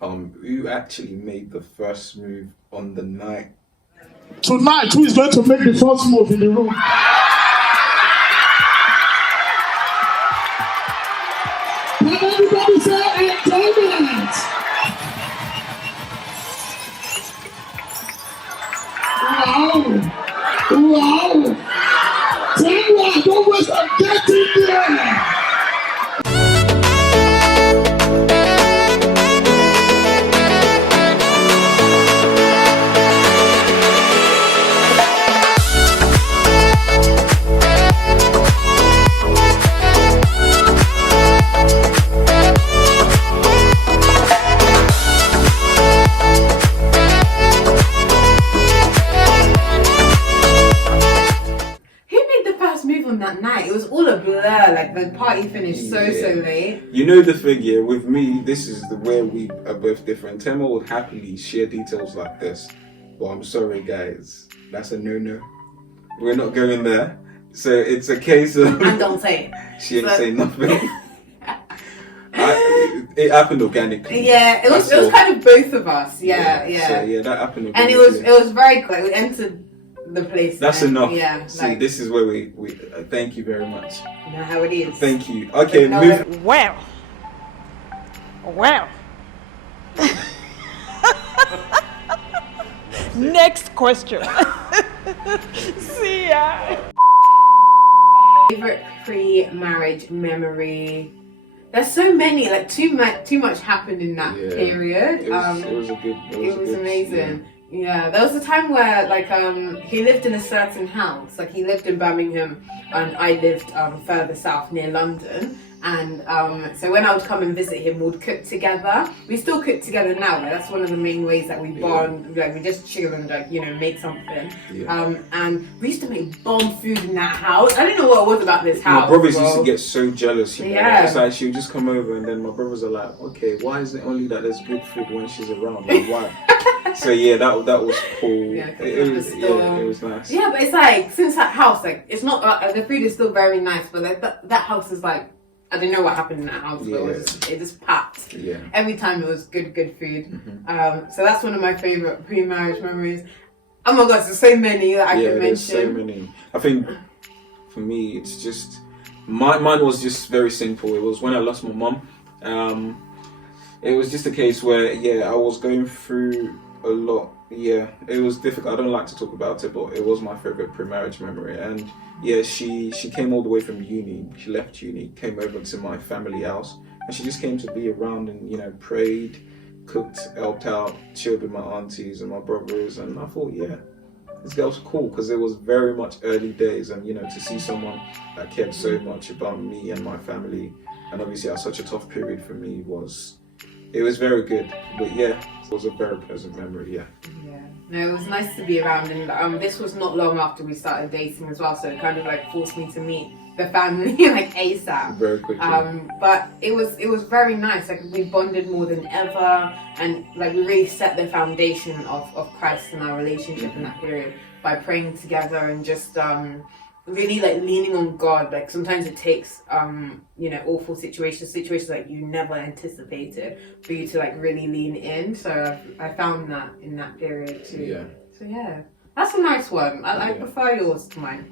Who actually made the first move on the night? Tonight, who is going to make the first move in the room? Can everybody say enjoyment? Wow! Temwa, don't waste time, get in there! That night, it was all a blur. Like the party finished so late. You know the thing, yeah. With me, this is where we are both different. Temwa would happily share details like this, but I'm sorry, guys, that's a no-no. We're not going there. So it's a case of. And don't say it. She ain't saying nothing. It happened organically. Yeah, it was kind of both of us. Yeah. So that happened organically. And it was very quick. We entered the place. That's enough. Yeah. See, this is where we thank you very much. You know how it is. Thank you. Okay, move. Well. Next question. See ya. Favorite pre-marriage memory. There's so many. Like too much happened in that period. It was amazing. Yeah, there was a time where he lived in a certain house. Like he lived in Birmingham and I lived further south near London. And so when I would come and visit him, we'd cook together. We still cook together now. Like, that's one of the main ways that we bond. Like we just chill and make something. Yeah. And we used to make bomb food in that house. I don't know what it was about this house. My brothers used to get so jealous. You know? Yeah. It's like she would just come over and then my brothers are like, okay, why is it only that there's good food when she's around? Like why? So that was cool. Yeah, it was nice. Yeah, but it's like since that house, like it's not the food is still very nice, but like that house is like I don't know what happened in that house, but it just packed. Yeah. Every time it was good food. Mm-hmm. So that's one of my favorite pre-marriage memories. Oh my gosh, there's so many that I could mention. So many. I think for me, it's just mine was just very simple. It was when I lost my mum. It was just a case where I was going through a lot. Yeah, it was difficult. I don't like to talk about it, but it was my favorite pre-marriage memory. And she came all the way from uni. She left uni, came over to my family house, and she just came to be around and prayed, cooked, helped out, chilled with my aunties and my brothers. And I thought, this girl's cool, because it was very much early days, and to see someone that cared so much about me and my family, and obviously at such a tough period for me was very good. But it was a very pleasant memory. Yeah. No, it was nice to be around, and this was not long after we started dating as well, so it kind of forced me to meet the family ASAP. Very quickly. But it was very nice. Like we bonded more than ever, and we really set the foundation of Christ in our relationship in that period by praying together and just really leaning on God. Like sometimes it takes awful situations like you never anticipated for you to really lean in. So I found that in that period too. Yeah. So that's a nice one. I prefer yours to mine.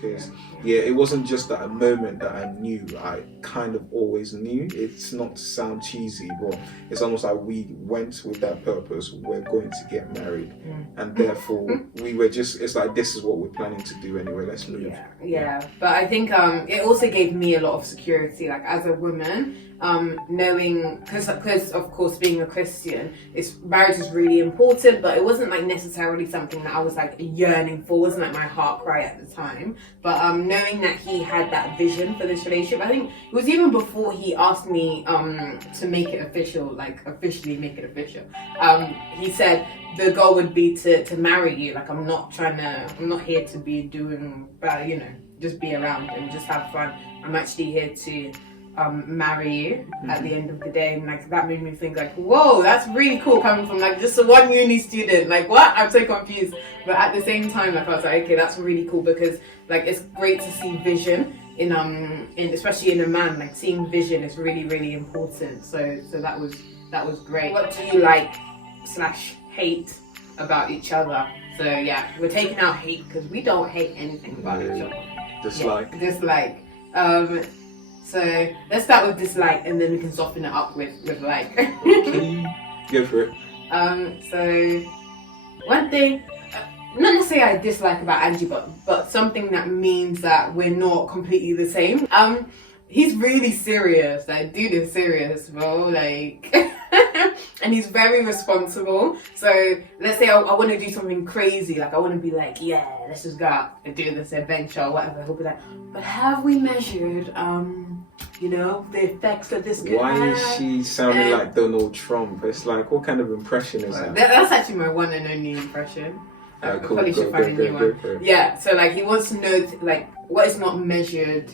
Because it wasn't just that a moment that I knew. I kind of always knew. It's not to sound cheesy, but it's almost like we went with that purpose. We're going to get married, and therefore we were just. It's like this is what we're planning to do anyway. Let's move. Yeah. But I think it also gave me a lot of security, as a woman. Knowing, because of course being a Christian, marriage is really important, but it wasn't necessarily something that I was yearning for. It wasn't my heart cry at the time. But knowing that he had that vision for this relationship, I think it was even before he asked me to make it official, officially make it official. He said the goal would be to marry you. I'm not here to be doing, just be around and just have fun. I'm actually here to marry you at the end of the day, and that made me think whoa, that's really cool coming from just a one uni student. What? I'm so confused. But at the same time, I was okay, that's really cool, because it's great to see vision in especially in a man, like seeing vision is really, really important. So that was great. What do you like / hate about each other? So yeah, we're taking out hate because we don't hate anything about each other. Dislike. Yeah, dislike. So let's start with dislike, and then we can soften it up with like. Can you go for it? So one thing, not necessarily I dislike about Angie, but something that means that we're not completely the same. He's really serious. Like, dude is serious, bro. Like, and he's very responsible. So let's say I want to do something crazy. Like, I want to be like, yeah, let's just go out and do this adventure or whatever. He'll be like, but have we measured, the effects that this could have? Why is she sounding like Donald Trump? It's like, what kind of impression is that? That's actually my one and only impression. Cool. Probably should find a new one. Yeah, so like he wants to know like what is not measured.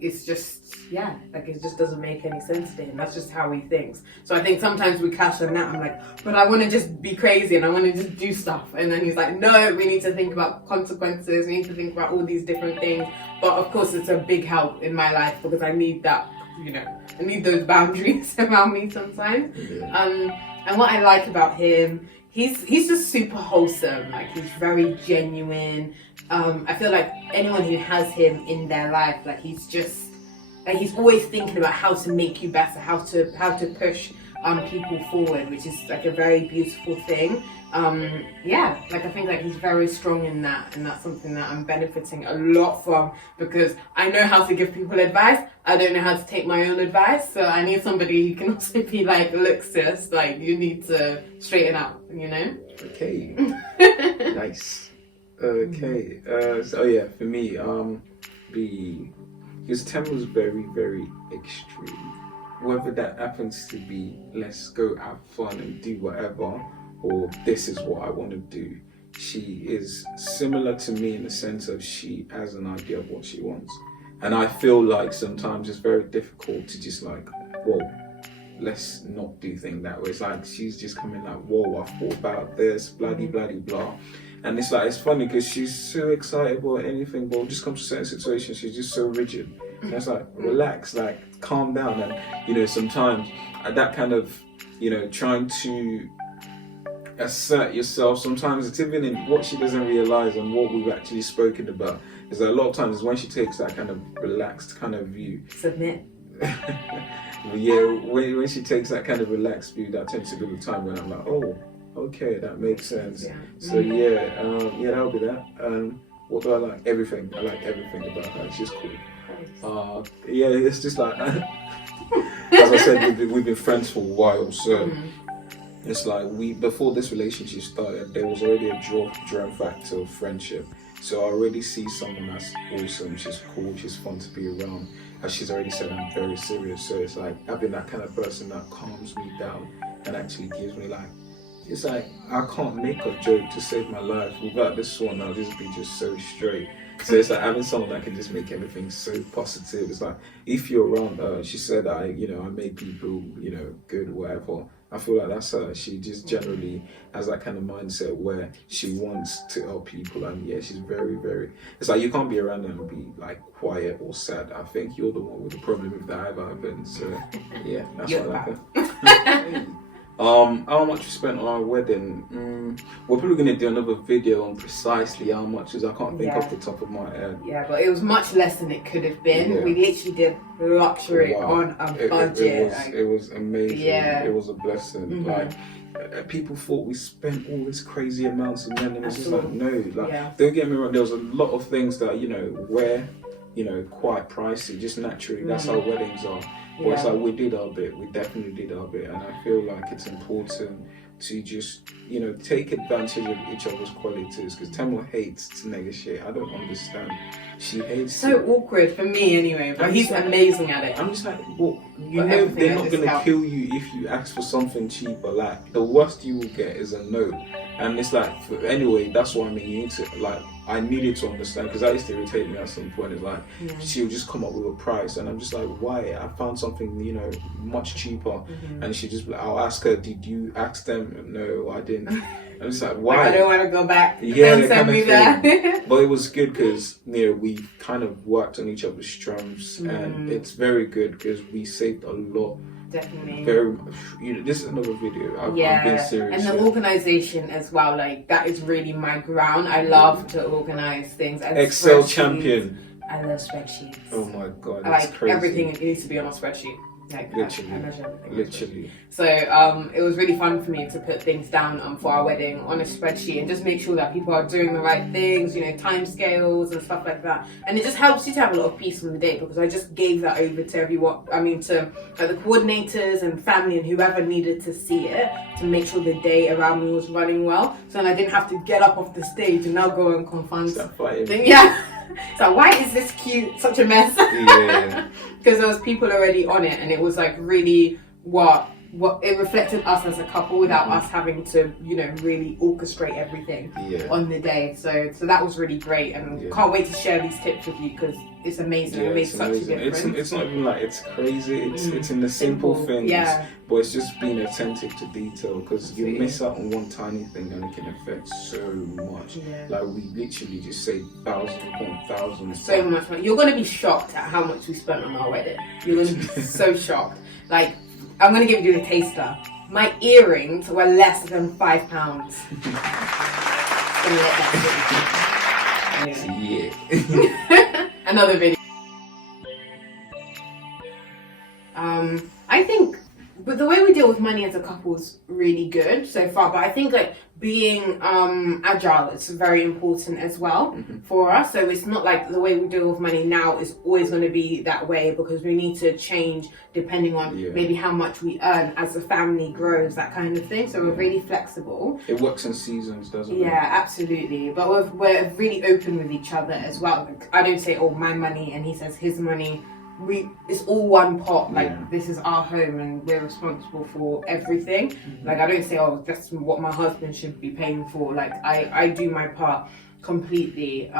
It's just it just doesn't make any sense to him. That's just how he thinks. So I think sometimes we clash on that. I'm like, but I want to just be crazy and I want to just do stuff. And then he's like, no, we need to think about consequences. We need to think about all these different things. But of course, it's a big help in my life because I need that. I need those boundaries around me sometimes. Yeah. And what I like about him. He's just super wholesome. Like he's very genuine. I feel like anyone who has him in their life, like he's just like he's always thinking about how to make you better, how to push people forward, which is like a very beautiful thing. Like I think like he's very strong in that, and that's something that I'm benefiting a lot from because I know how to give people advice. I don't know how to take my own advice, so I need somebody who can also be like, look sis, like you need to straighten out, Okay. Nice. Okay. So yeah, for me, because Temwa was very, very extreme. Whether that happens to be let's go have fun and do whatever, or this is what I want to do. She is similar to me in the sense of she has an idea of what she wants. And I feel like sometimes it's very difficult to just like, whoa, let's not do things that way. It's like she's just coming like, whoa, I thought about this, bloody, bloody, blah. And it's like, it's funny because she's so excited about anything, but just comes to certain situations, she's just so rigid. And it's like, relax, like, calm down. And, sometimes that kind of, trying to assert yourself, sometimes it's even in what she doesn't realize and what we've actually spoken about. Is that a lot of times when she takes that kind of relaxed kind of view. Submit. Yeah, when she takes that kind of relaxed view, that tends to be the time when I'm like, oh, okay, that makes sense. Yeah. So that'll be that. What do I like? Everything. I like everything about her. She's cool. It's just like, as I said, we've been friends for a while, so it's like before this relationship started, there was already a draw factor of friendship. So I already see someone that's awesome. She's cool. She's fun to be around. As she's already said, I'm very serious. So it's like having that kind of person that calms me down and actually gives me like. It's like, I can't make a joke to save my life. Without this one, I'll just be just so straight. So it's like having someone that can just make everything so positive. It's like, if you're around her, she said, I make people, good, whatever. I feel like that's her. She just generally has that kind of mindset where she wants to help people. And yeah, she's very, very, it's like, you can't be around her and be like quiet or sad. I think you're the one with the problem if that ever happens. So yeah, that's what I like. How much we spent on our wedding? We're probably going to do another video on precisely how much, because I can't think off the top of my head. Yeah, but it was much less than it could have been. Yeah. We literally did luxury on a budget. It was amazing. Yeah. It was a blessing. Like, people thought we spent all this crazy amounts of money, and it's just like, no. Like, don't get me wrong, there was a lot of things that, were, quite pricey, just naturally. That's how weddings are. But it's like, we did our bit. We definitely did our bit. And I feel like it's important to just, take advantage of each other's qualities. Because Temwa hates to negotiate. I don't understand. She hates so awkward for me anyway, but he's amazing at it. I'm just like, well, they're not going to kill you if you ask for something cheaper. Like, the worst you will get is a no. And it's like, anyway, that's what I mean. You need to, like, I needed to understand, because that used to irritate me at some point. It's like, she'll just come up with a price, and I'm just like, why? I found something, much cheaper. And she just, I'll ask her, did you ask them no, I didn't. I'm just like, why? I don't want to go back. Yeah, Don't send me there. But it was good because we kind of worked on each other's strums, and it's very good because we saved a lot. Definitely. Very, this is another video. I'm being serious. And the organisation as well, like that is really my ground. I love to organise things. Excel champion. I love spreadsheets. Oh my god, Like it's crazy. everything needs to be on a spreadsheet. Like Literally. I measure everything. Literally. So it was really fun for me to put things down for our wedding on a spreadsheet and just make sure that people are doing the right things, time scales and stuff like that. And it just helps you to have a lot of peace on the day because I just gave that over to everyone. I mean, to the coordinators and family and whoever needed to see it to make sure the day around me was running well. So then I didn't have to get up off the stage and now go and confront. Stop fighting. Yeah. So why is this cute such a mess? Yeah. Because there was people already on it, and it was like really what it reflected us as a couple without us having to really orchestrate everything on the day. So that was really great, and can't wait to share these tips with you because it's amazing. It makes such a difference. It's not even like it's crazy. It's in the simple things. Yeah. But it's just being attentive to detail because you miss out on one tiny thing and it can affect so much. Yeah. Like we literally just say thousands upon thousands. So much money. You're gonna be shocked at how much we spent on our wedding. You're gonna be so shocked. Like I'm gonna give you a taster. My earrings were less than £5. Yeah. Another video. I think but the way we deal with money as a couple is really good so far, but I think like being agile is very important as well for us. So it's not like the way we deal with money now is always going to be that way because we need to change depending on maybe how much we earn as the family grows, that kind of thing. So we're really flexible. It works in seasons, doesn't it? Yeah, absolutely. But we're really open with each other as well. Like, I don't say, oh, my money, and he says his money. It's all one pot. Like this is our home and we're responsible for everything. Like I don't say, oh, that's what my husband should be paying for. Like I do my part completely.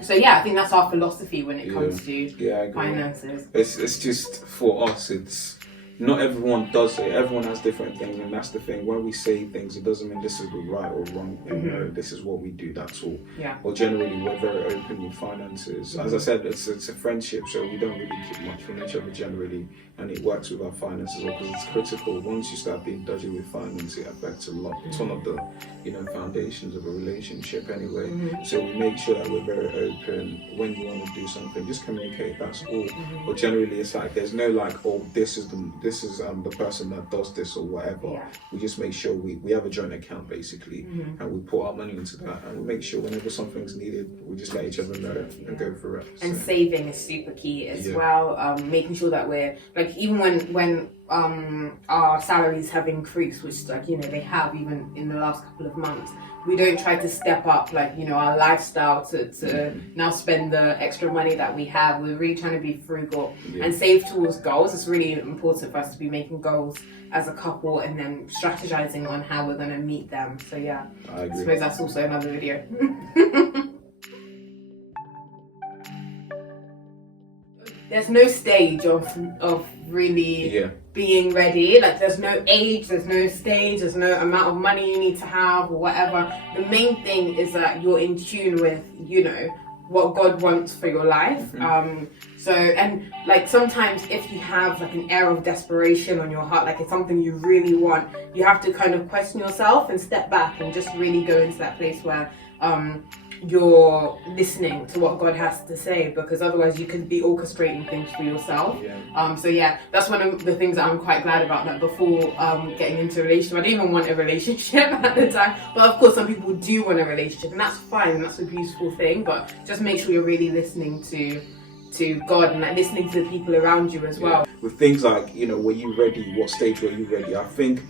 So yeah, I think that's our philosophy when it comes to finances. It's just for us. It's not everyone does it. Everyone has different things, and that's the thing. When we say things, it doesn't mean this is the right or wrong thing. No, this is what we do. That's all. Yeah. But generally, we're very open with finances. As I said, it's a friendship, so we don't really keep much from each other generally, and it works with our finances because it's critical. Once you start being dodgy with finance, it affects a lot. It's one of the foundations of a relationship anyway. So we make sure that we're very open. When you want to do something, just communicate. That's all. But generally, it's like there's no like, oh, this is the person that does this or whatever. We just make sure we have a joint account basically, and we put our money into that, and we make sure whenever something's needed, we just let each other know and go for it. And saving is super key as well. Making sure that we're like, even when our salaries have increased, which like they have even in the last couple of months, we don't try to step up like our lifestyle to now spend the extra money that we have. We're really trying to be frugal and save towards goals. It's really important for us to be making goals as a couple and then strategizing on how we're going to meet them. So yeah, I suppose that's also another video. There's no stage of really being ready. Like there's no age, there's no stage, there's no amount of money you need to have or whatever. The main thing is that you're in tune with, what God wants for your life. So, and like sometimes if you have like an air of desperation on your heart, like it's something you really want, you have to kind of question yourself and step back and just really go into that place where you're listening to what God has to say, because otherwise you could be orchestrating things for yourself. So yeah, that's one of the things that I'm quite glad about, that before getting into a relationship, I didn't even want a relationship at the time, but of course some people do want a relationship, and that's fine, and that's a beautiful thing, but just make sure you're really listening to God and like listening to the people around you as well. With things like, were you ready? What stage were you ready? I think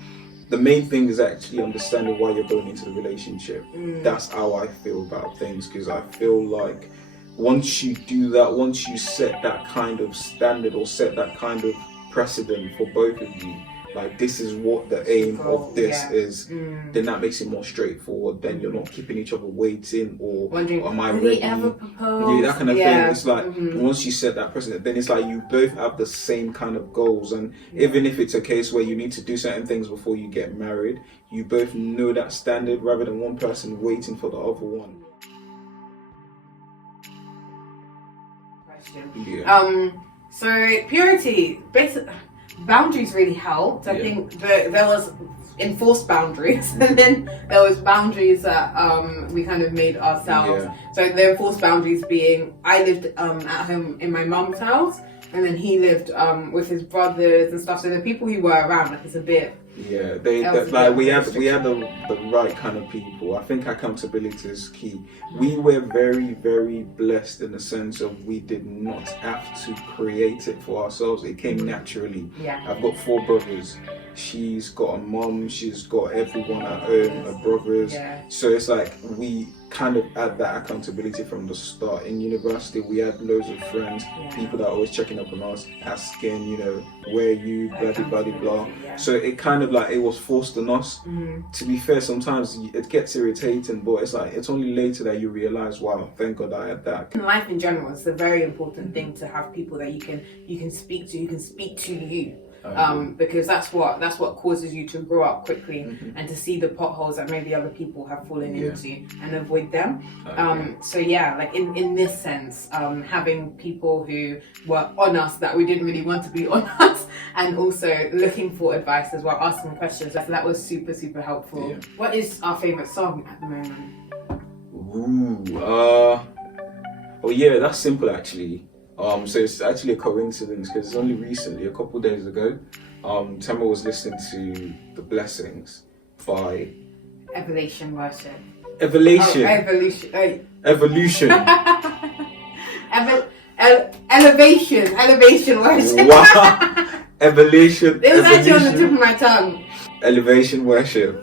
the main thing is actually understanding why you're going into the relationship. That's how I feel about things, because I feel like once you do that, once you set that kind of standard or set that kind of precedent for both of you, like this is what the aim Goal, of this yeah. is, then that makes it more straightforward. Then you're not keeping each other waiting or Wondering, am I will ready? he ever propose? Yeah, that kind of Yeah. thing. It's like once you set that precedent, then it's like you both have the same kind of goals. And even if it's a case where you need to do certain things before you get married, you both know that standard rather than one person waiting for the other one. Question. Yeah. So purity, boundaries really helped. I think there was enforced boundaries, and then there was boundaries that we kind of made ourselves. Yeah. So the enforced boundaries being, I lived at home in my mum's house, and then he lived with his brothers and stuff. So the people who were around, like, it's a bit. Yeah, we had the right kind of people. I think accountability is key. We were very, very blessed in the sense of we did not have to create it for ourselves. It came naturally. Yeah. I've got 4 brothers. She's got a mum. She's got everyone at home, her brothers. Yeah. So it's like we kind of had that accountability from the start. In university, we had loads of friends, people that are always checking up on us, asking, you know, where you, blah, blah, blah, blah. Yeah. So it kind of like, it was forced on us. To be fair, sometimes it gets irritating, but it's like, it's only later that you realize, wow, thank God I had that. In life in general, it's a very important thing to have people that you can speak to, you. Because that's what causes you to grow up quickly and to see the potholes that maybe other people have fallen into and avoid them. So yeah, like in this sense, having people who were on us that we didn't really want to be on us, and also looking for advice as well, asking questions. So that was super, super helpful. Yeah. What is our favourite song at the moment? Oh yeah, that's simple actually. So it's actually a coincidence because it's only recently, a couple of days ago, Temwa was listening to The Blessings by Evolution worship. Evolution. Evolution. Elevation worship. Wow. Evolution. It was actually on the tip of my tongue. Elevation worship.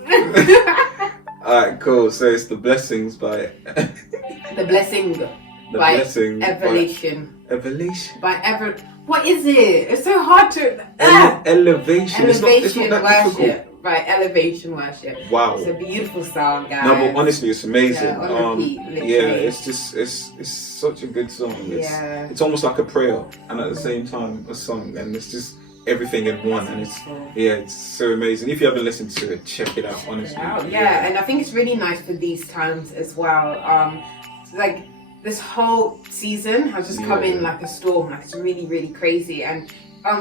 Alright, cool. So it's The Blessings by The Blessing. The by Blessing Evolution. Evolution. What is it? It's so hard to. Elevation. It's Elevation not that difficult. worship. Right, Elevation worship. Wow. It's a beautiful song, guys. No, but honestly, it's amazing. Yeah, on repeat, literally. Yeah, it's such a good song. It's almost like a prayer, and at the same time a song, and it's just everything in one, and it's so amazing. If you haven't listened to it, check it out. Honestly. Yeah, and I think it's really nice for these times as well. Like this whole season has just come in like a storm. Like it's really, really crazy, and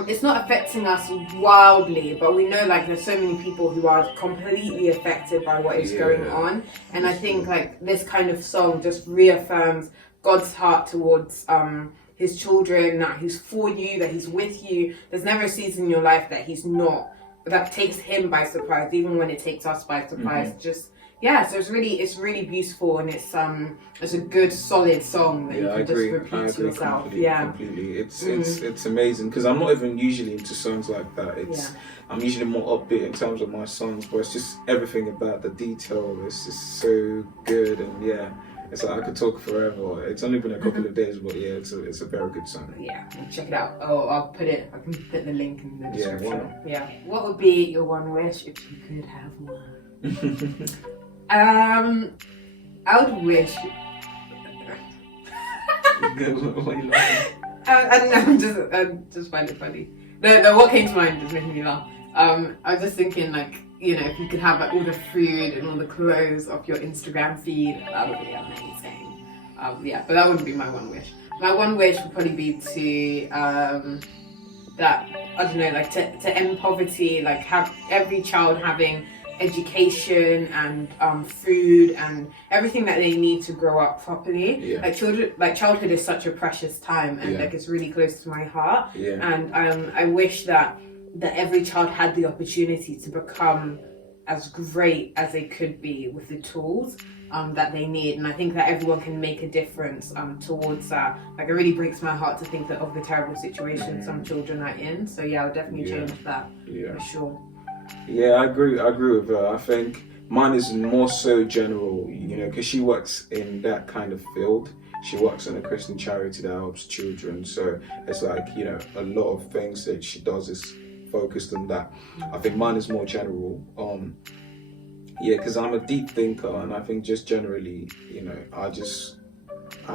it's not affecting us wildly, but we know like there's so many people who are completely affected by what is going on, and I think like this kind of song just reaffirms God's heart towards his children, that he's for you, that he's with you. There's never a season in your life that he's not, that takes him by surprise, even when it takes us by surprise. So it's really beautiful, and it's a good solid song that you can just repeat to yourself. Completely. It's amazing because I'm not even usually into songs like that. I'm usually more upbeat in terms of my songs, but it's just everything about the detail. It's just so good, and it's like I could talk forever. It's only been a couple of days, but it's a very good song. Yeah, check it out. I can put the link in the description. Yeah. What would be your one wish if you could have one? I would wish. What are you laughing? I don't know. I just find it funny. No, what came to mind just making me laugh. I was just thinking, like, you know, if you could have like, all the food and all the clothes off your Instagram feed, that would be amazing. But that wouldn't be my one wish. My one wish would probably be to that, I don't know, like to end poverty, like have every child having education and food and everything that they need to grow up properly. Childhood is such a precious time, and like it's really close to my heart. And I wish that every child had the opportunity to become as great as they could be with the tools that they need, and I think that everyone can make a difference towards that. Like it really breaks my heart to think that of the terrible situation some children are in. So I would definitely change that for sure. Yeah, I agree with her. I think mine is more so general, you know, because she works in that kind of field. She works in a Christian charity that helps children. So it's like, you know, a lot of things that she does is focused on that. I think mine is more general. Yeah, because I'm a deep thinker, and I think just generally, you know, I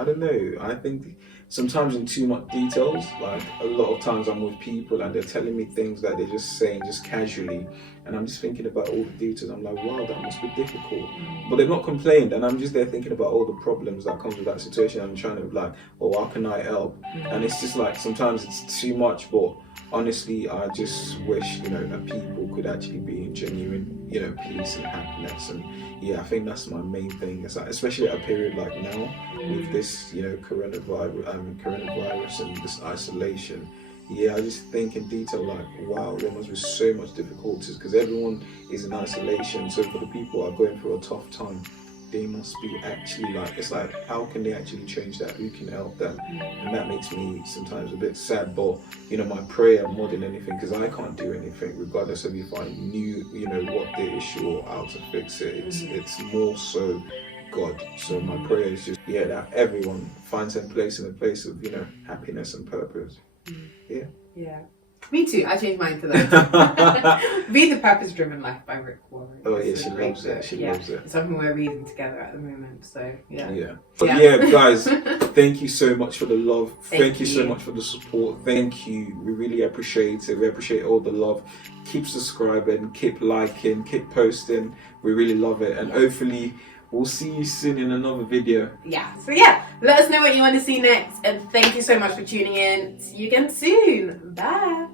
don't know. I think sometimes in too much details, like a lot of times I'm with people and they're telling me things that they're just saying just casually, and I'm just thinking about all the details. I'm like, wow, that must be difficult. But they've not complained, and I'm just there thinking about all the problems that comes with that situation. I'm trying to like, oh, how can I help? And it's just like sometimes it's too much, but honestly, I just wish, you know, that people could actually be in genuine, you know, peace and happiness. And yeah, I think that's my main thing. It's like, especially at a period like now with this, you know, coronavirus and this isolation. Yeah, I just think in detail, like, wow, there must be so much difficulties because everyone is in isolation. So for the people who are going through a tough time, they must be actually like, it's like, how can they actually change that? Who can help them? And that makes me sometimes a bit sad. But, you know, my prayer more than anything, because I can't do anything regardless of if I knew, you know, what the issue or how to fix it. It's more so God. So my prayer is just, yeah, that everyone finds their place in a place of, you know, happiness and purpose. Yeah. Yeah. Me too. I changed mine to that. Read The Purpose-Driven Life by Rick Warren. Oh yeah, she loves it. She loves it. It's something we're reading together at the moment. So yeah. Yeah. But yeah, guys, thank you so much for the love. Thank you so much for the support. Thank you. We really appreciate it. We appreciate all the love. Keep subscribing, keep liking, keep posting. We really love it. And hopefully we'll see you soon in another video. Yeah. So yeah, let us know what you want to see next. And thank you so much for tuning in. See you again soon. Bye.